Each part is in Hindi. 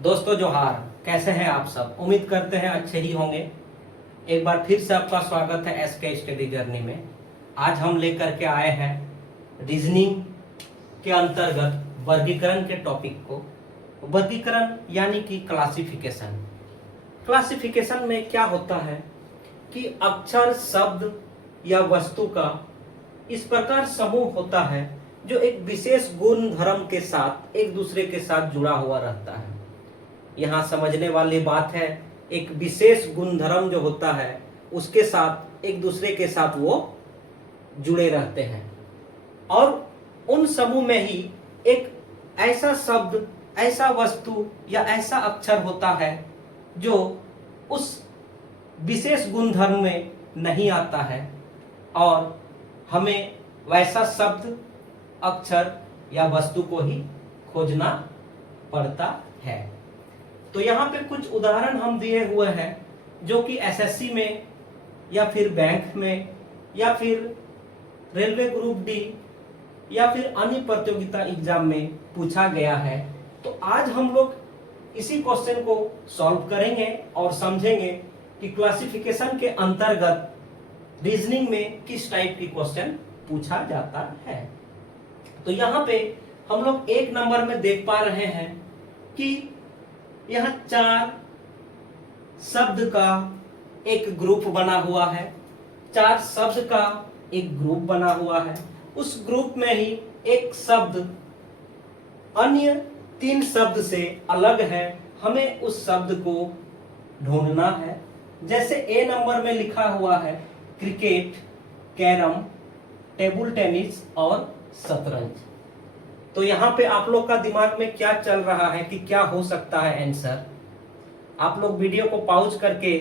दोस्तों जोहार, कैसे हैं आप सब। उम्मीद करते हैं अच्छे ही होंगे। एक बार फिर से आपका स्वागत है एसके स्टडी जर्नी में। आज हम लेकर के आए हैं रीजनिंग के अंतर्गत वर्गीकरण के टॉपिक को। वर्गीकरण यानी कि क्लासिफिकेशन। क्लासिफिकेशन में क्या होता है कि अक्षर, शब्द या वस्तु का इस प्रकार समूह होता है जो एक विशेष गुण धर्म के साथ एक दूसरे के साथ जुड़ा हुआ रहता है। यहाँ समझने वाली बात है, एक विशेष गुणधर्म जो होता है उसके साथ एक दूसरे के साथ वो जुड़े रहते हैं और उन समूह में ही एक ऐसा शब्द, ऐसा वस्तु या ऐसा अक्षर होता है जो उस विशेष गुणधर्म में नहीं आता है और हमें वैसा शब्द, अक्षर या वस्तु को ही खोजना पड़ता है। तो यहाँ पे कुछ उदाहरण हम दिए हुए हैं जो कि एसएससी में या फिर बैंक में या फिर रेलवे ग्रुप डी या फिर अन्य प्रतियोगिता एग्जाम में पूछा गया है। तो आज हम लोग इसी क्वेश्चन को सॉल्व करेंगे और समझेंगे कि क्लासिफिकेशन के अंतर्गत रीजनिंग में किस टाइप की क्वेश्चन पूछा जाता है। तो यहाँ पे हम लोग एक नंबर में देख पा रहे हैं कि यहाँ 4 शब्द का एक ग्रुप बना हुआ है। 4 शब्द का एक ग्रुप बना हुआ है। उस ग्रुप में ही एक शब्द अन्य 3 शब्द से अलग है। हमें उस शब्द को ढूंढना है। जैसे ए नंबर में लिखा हुआ है क्रिकेट, कैरम, टेबल टेनिस और शतरंज। तो यहाँ पे आप लोग का दिमाग में क्या चल रहा है कि क्या हो सकता है आंसर। आप लोग वीडियो को पॉज करके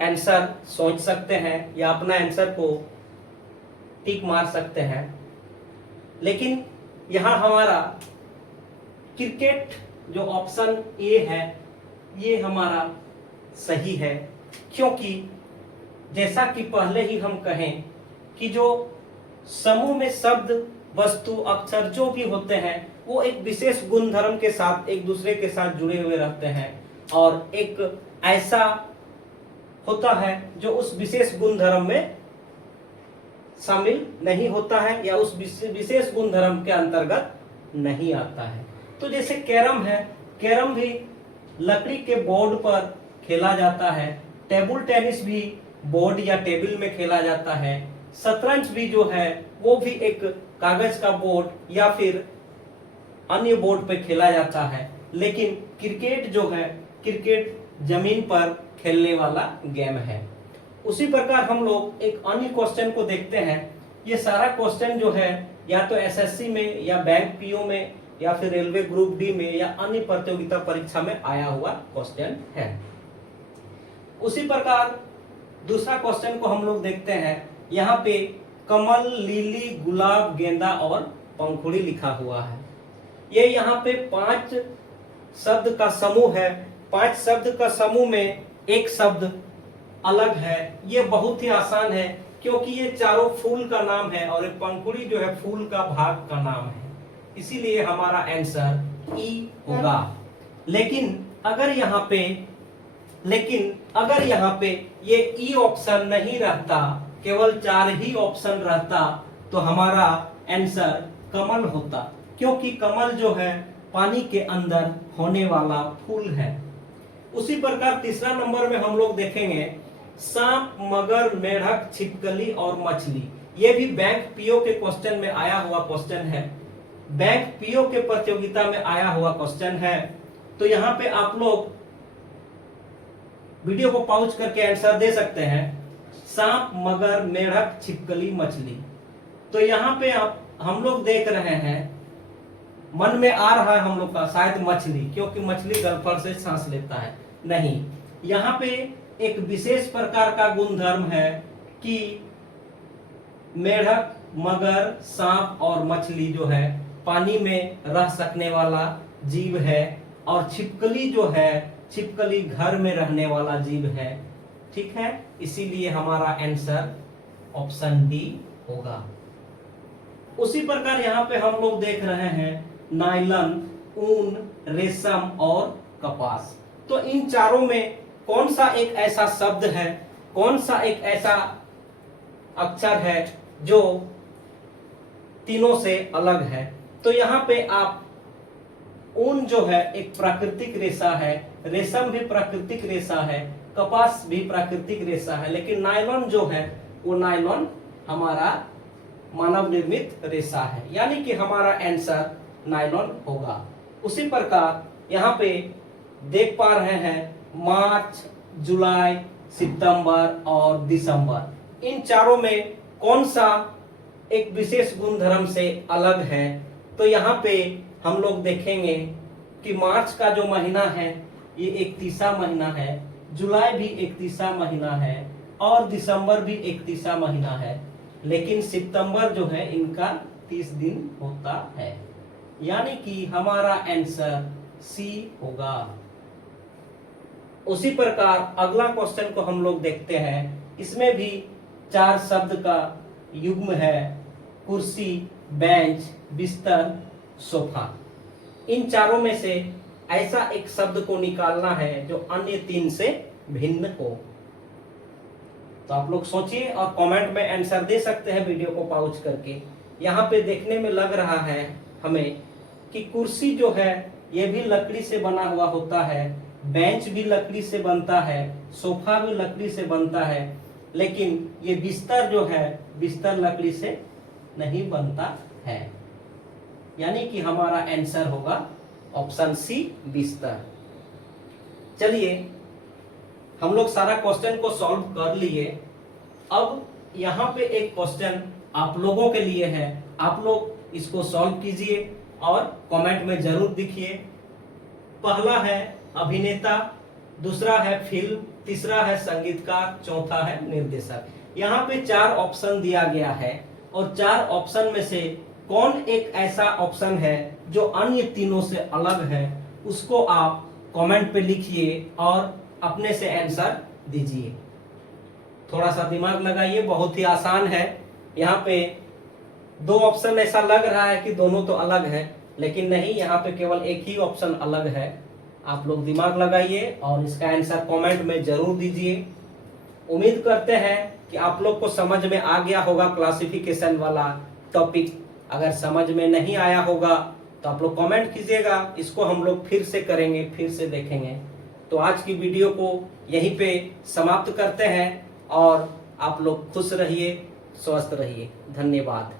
आंसर सोच सकते हैं या अपना आंसर को टिक मार सकते हैं। लेकिन यहाँ हमारा क्रिकेट जो ऑप्शन ए है ये हमारा सही है, क्योंकि जैसा कि पहले ही हम कहें कि जो समूह में शब्द, वस्तु, अक्षर जो भी होते हैं वो एक विशेष गुणधर्म के साथ एक दूसरे के साथ जुड़े हुए रहते हैं और एक ऐसा होता है जो उस विशेष गुणधर्म में शामिल नहीं होता है या उस विशेष गुणधर्म के अंतर्गत नहीं आता है। तो जैसे कैरम है, कैरम भी लकड़ी के बोर्ड पर खेला जाता है। टेबल टेनिस भी बोर्ड या टेबल में खेला जाता है। शतरंज भी जो है वो भी एक कागज का बोर्ड या फिर अन्य बोर्ड पे खेला जाता है। लेकिन क्रिकेट जो है, क्रिकेट जमीन पर खेलने वाला गेम है। उसी प्रकार हम लोग एक अन्य क्वेश्चन को देखते हैं। ये सारा क्वेश्चन जो है या तो एसएससी में या बैंक पीओ में या फिर रेलवे ग्रुप डी में या अन्य प्रतियोगिता परीक्षा में आया हुआ क्वेश्चन है। उसी प्रकार दूसरा क्वेश्चन को हम लोग देखते हैं। यहाँ पे कमल, लिली, गुलाब, गेंदा और पंखुड़ी लिखा हुआ है। ये यहाँ पे 5 शब्द का समूह है। 5 शब्द का समूह में एक शब्द अलग है। ये बहुत ही आसान है क्योंकि ये चारों फूल का नाम है और एक पंखुड़ी जो है फूल का भाग का नाम है, इसीलिए हमारा आंसर ई होगा। लेकिन अगर यहाँ पे ये ई ऑप्शन नहीं रहता, केवल 4 ही ऑप्शन रहता तो हमारा आंसर कमल होता, क्योंकि कमल जो है पानी के अंदर होने वाला फूल है। उसी प्रकार तीसरा नंबर में हम लोग देखेंगे सांप, मगर, मेढक, छिपकली और मछली। ये भी बैंक पीओ के क्वेश्चन में आया हुआ क्वेश्चन है। बैंक पीओ के प्रतियोगिता में आया हुआ क्वेश्चन है। तो यहाँ पे आप लोग वीडियो को पॉज करके आंसर दे सकते हैं। सांप, मगर, मेढक, छिपकली, मछली। तो यहाँ पे हम लोग देख रहे हैं, मन में आ रहा है हम लोग का शायद मछली, क्योंकि मछली गलफड़ से सांस लेता है। नहीं, यहाँ पे एक विशेष प्रकार का गुणधर्म है कि मेढक, मगर, सांप और मछली जो है पानी में रह सकने वाला जीव है और छिपकली जो है, छिपकली घर में रहने वाला जीव है। ठीक है, इसीलिए हमारा आंसर ऑप्शन डी होगा। उसी प्रकार यहाँ पे हम लोग देख रहे हैं नायलन, ऊन, रेशम और कपास। तो इन चारों में कौन सा एक ऐसा शब्द है, कौन सा एक ऐसा अक्षर है जो तीनों से अलग है? तो यहाँ पे आप ऊन जो है एक प्राकृतिक रेशा है, रेशम भी प्राकृतिक रेशा है, कपास भी प्राकृतिक रेशा है, लेकिन नायलॉन जो है वो नायलॉन हमारा मानव निर्मित रेशा है, यानी कि हमारा आंसर नायलॉन होगा। उसी प्रकार यहाँ पे देख पा रहे हैं मार्च, जुलाई, सितंबर और दिसंबर, इन चारों में कौन सा एक विशेष गुणधर्म से अलग है? तो यहाँ पे हम लोग देखेंगे कि मार्च का जो महीना है ये 31वां महीना है, जुलाई भी 31वां महीना है और दिसंबर भी 31वां महीना है, लेकिन सितंबर जो है इनका 30 दिन होता है, यानी कि हमारा आंसर सी होगा। उसी प्रकार अगला क्वेश्चन को हम लोग देखते हैं, इसमें भी 4 शब्द का युग्म है, कुर्सी, बेंच, बिस्तर, सोफा। इन चारों में से ऐसा एक शब्द को निकालना है जो अन्य 3 से भिन्न हो। तो आप लोग सोचिए और कमेंट में आंसर दे सकते हैं वीडियो को पॉज करके। यहाँ पे देखने में लग रहा है हमें कि कुर्सी जो है ये भी लकड़ी से बना हुआ होता है, बेंच भी लकड़ी से बनता है, सोफा भी लकड़ी से बनता है, लेकिन ये बिस्तर जो है बिस्तर लकड़ी से नहीं बनता है, यानी कि हमारा आंसर होगा ऑप्शन सी, बिस्तर। चलिए हम लोग सारा क्वेश्चन को सॉल्व कर लिए। अब यहाँ पे एक क्वेश्चन आप लोगों के लिए है, आप लोग इसको सॉल्व कीजिए और कमेंट में जरूर दिखिए। पहला है अभिनेता, दूसरा है फिल्म, तीसरा है संगीतकार, चौथा है निर्देशक। यहाँ पे 4 ऑप्शन दिया गया है और 4 ऑप्शन में से कौन एक ऐसा ऑप्शन है जो अन्य तीनों से अलग है, उसको आप कमेंट पे लिखिए और अपने से आंसर दीजिए। थोड़ा सा दिमाग लगाइए, बहुत ही आसान है। यहाँ पे 2 ऑप्शन ऐसा लग रहा है कि दोनों तो अलग है, लेकिन नहीं, यहाँ पे केवल एक ही ऑप्शन अलग है। आप लोग दिमाग लगाइए और इसका आंसर कमेंट में जरूर दीजिए। उम्मीद करते हैं कि आप लोग को समझ में आ गया होगा क्लासिफिकेशन वाला टॉपिक। अगर समझ में नहीं आया होगा तो आप लोग कमेंट कीजिएगा, इसको हम लोग फिर से करेंगे, फिर से देखेंगे। तो आज की वीडियो को यहीं पे समाप्त करते हैं और आप लोग खुश रहिए, स्वस्थ रहिए। धन्यवाद।